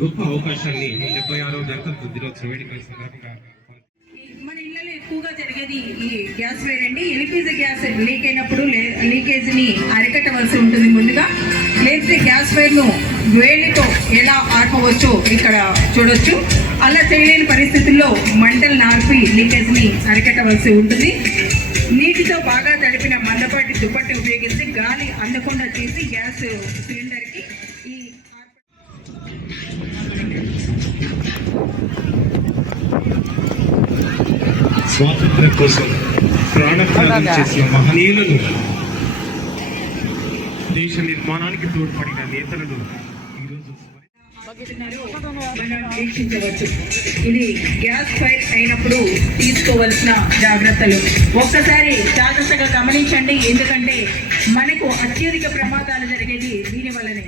గొప్ప అవకాశాన్ని 76వ గణతంత్ర దినోత్సవ వేడుకల సందర్భంగా మన ఇళ్లలో ఎక్కువగా జరిగేది ఈ గ్యాస్ ఫైర్ అండి. ఎల్పిజి గ్యాస్ లీక్ అయినప్పుడు లీకేజ్ ని అరికట్టవలసి ఉంటుంది. ముందుగా లేకపోతే గ్యాస్ ఫైర్ ను వేడితో ఎలా ఆర్పవచ్చో ఇక్కడ చూడొచ్చు. అలా చేయలేని పరిస్థితుల్లో మంటలు నార్పి లీకేజ్ ని అరికట్టవలసి ఉంటుంది. నీటితో బాగా తడిపిన మందపాటి దుప్పటి ఉపయోగించి గాలి అందకుండా చేసి గ్యాస్ సిలిండర్ కి ఈ స్వాతంత్ర్యం కోసం ప్రాణత్యాగం చేసిన మహనీయులను, దేశ నిర్మాణానికి తోడ్పడిన నేతలను మనం వీక్షించవచ్చు. ఇది గ్యాస్ ఫైర్ అయినప్పుడు తీసుకోవలసిన జాగ్రత్తలు ఒక్కసారి జాగ్రత్తగా గమనించండి. ఎందుకంటే మనకు అత్యధిక ప్రమాదాలు జరిగేది దీని వల్లనే.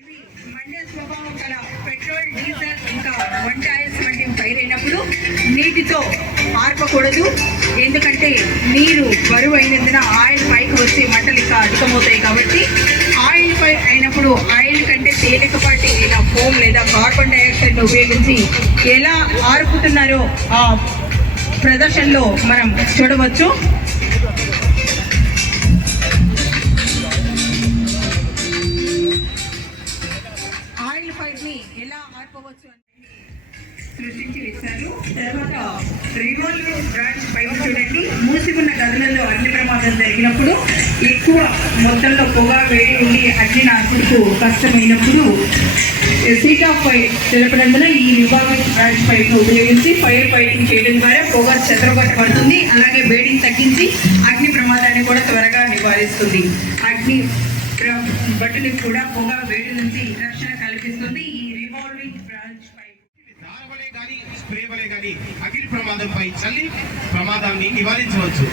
ఇవి మండే స్వభావం గల పెట్రోల్, డీజిల్ ఇంకా వంట ఆయిల్స్ వంటి ఫైర్ అయినప్పుడు నీటితో ఆర్పకూడదు. ఎందుకంటే నీరు బరువు అయినందున ఆయిల్ పైకి వచ్చి మంటలు ఇంకా అధికమవుతాయి. కాబట్టి ఆయిల్ ఫైర్ అయినప్పుడు ఆయిల్ కంటే తేలికపాటి ఇలా ఫోమ్ లేదా కార్బన్ డైఆక్సైడ్ ఉపయోగించి ఎలా ఆర్పుతున్నారో ఆ ప్రదర్శనలో మనం చూడవచ్చు. ఆయిల్ ఫైర్ ని ఎలా ఆర్పవచ్చు సృష్టించి ఇచ్చారు. తర్వాత రివాల్వర్ బ్రాంచ్ పైపు చూడండి. మూసి ఉన్న గదులలో అగ్ని ప్రమాదం జరిగినప్పుడు ఎక్కువ మొత్తంలో పొగ వేడి ఉండి అగ్ని నార్పుకు కష్టమైనప్పుడు సీట్ ఆఫ్ ఫైర్ తెలపడంలో ఈ రివాల్వర్ బ్రాంచ్ పైపు ఉపయోగించి ఫైర్ ఫైటింగ్ చేయడం ద్వారా పొగ చెదరగొట్టబడుతుంది. అలాగే వేడిని తగ్గించి అగ్ని ప్రమాదాన్ని కూడా త్వరగా నివారిస్తుంది. అగ్ని బట్టలకు కూడా పొగ వేడి నుంచి రక్షణ కల్పిస్తుంది. ఈ రివాల్వింగ్ బ్రాంచ్ పైపు స్ప్రే వలే గాని అగ్ని ప్రమాదంపై చల్లి ప్రమాదాన్ని నివారించవచ్చు.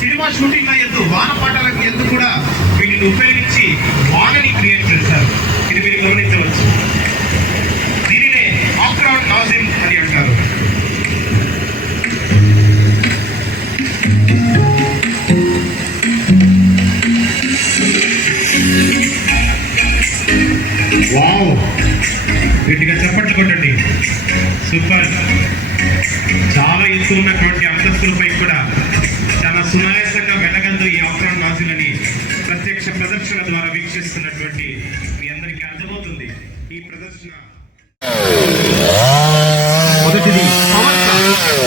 సినిమా షూటింగ్ ఎందు వాన పాటలకు ఎందు కూడా వీటిని ఉపయోగించి వానని క్రియేట్ చేస్తారు. ఇది మీరు గమనించవచ్చు. దీనినే ఆఫ్రాన్ నాజిల్ అని అంటారు. వావ్, గట్టిగా చప్పట్లు కొట్టండి. సూపర్. చాలా ఎత్తు ఉన్నటువంటి అంతస్తులపై కూడా చాలా సునాయాసంగా వెళ్ళగలదు ఈ ఆఫ్రాన్ నాజిల్ అని ప్రత్యక్ష ప్రదర్శన ద్వారా వీక్షిస్తున్నటువంటి మీ అందరికీ అర్థమవుతుంది. ఈ ప్రదర్శన మొదటిది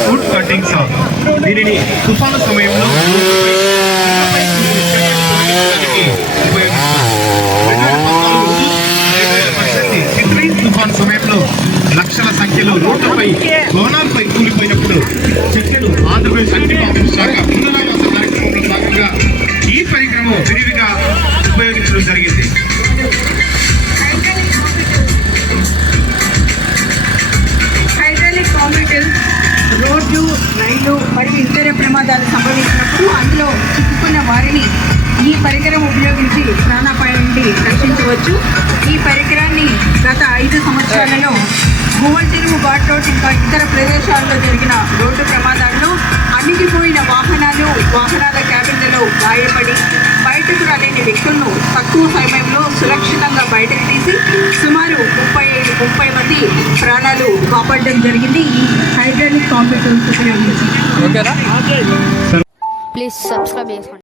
ఫుడ్ కటింగ్ సాంగ్. దీనిని తుఫాను సమయంలో తుఫాన్ సమయంలో లక్షల సంఖ్యలో రోడ్లపై భవనాలపై కూలిపోయినప్పుడు చెట్లను ఆంధ్రప్రదేశ్ అగ్నిమాపక శాఖ పునరావాస కార్యక్రమంలో భాగంగా ఈ పరికరమం విరివిగా ఉపయోగించడం జరిగింది. హైడ్రాలిక్ కాంపిటర్స్ రోడ్లు, రైలు మరియు ఇతర ప్రమాదాలు సంభవించినప్పుడు అందులో చిక్కుకున్న వారిని ఈ పరికరం ఉపయోగించి ప్రాణాపాయం నుండి రక్షించవచ్చు. ఈ పరికరాన్ని గత 5 సంవత్సరాలలో భూవల్ తిరుగు ఘాట్ రోడ్ ఇంకా ఇతర ప్రదేశాల్లో జరిగిన రోడ్డు ప్రమాదాల్లో అణిగిపోయిన వాహనాల క్యాబిన్లలో గాయపడి బయటకు రాలేని వ్యక్తులను తక్కువ సమయంలో సురక్షితంగా బయటకు తీసి సుమారు 30 మంది ప్రాణాలు కాపాడడం జరిగింది ఈ హైడ్రాలిక్ కాంపిటర్స్ ఉపయోగించి. ప్లీజ్ సబ్స్క్రైబ్ చేసుకోండి.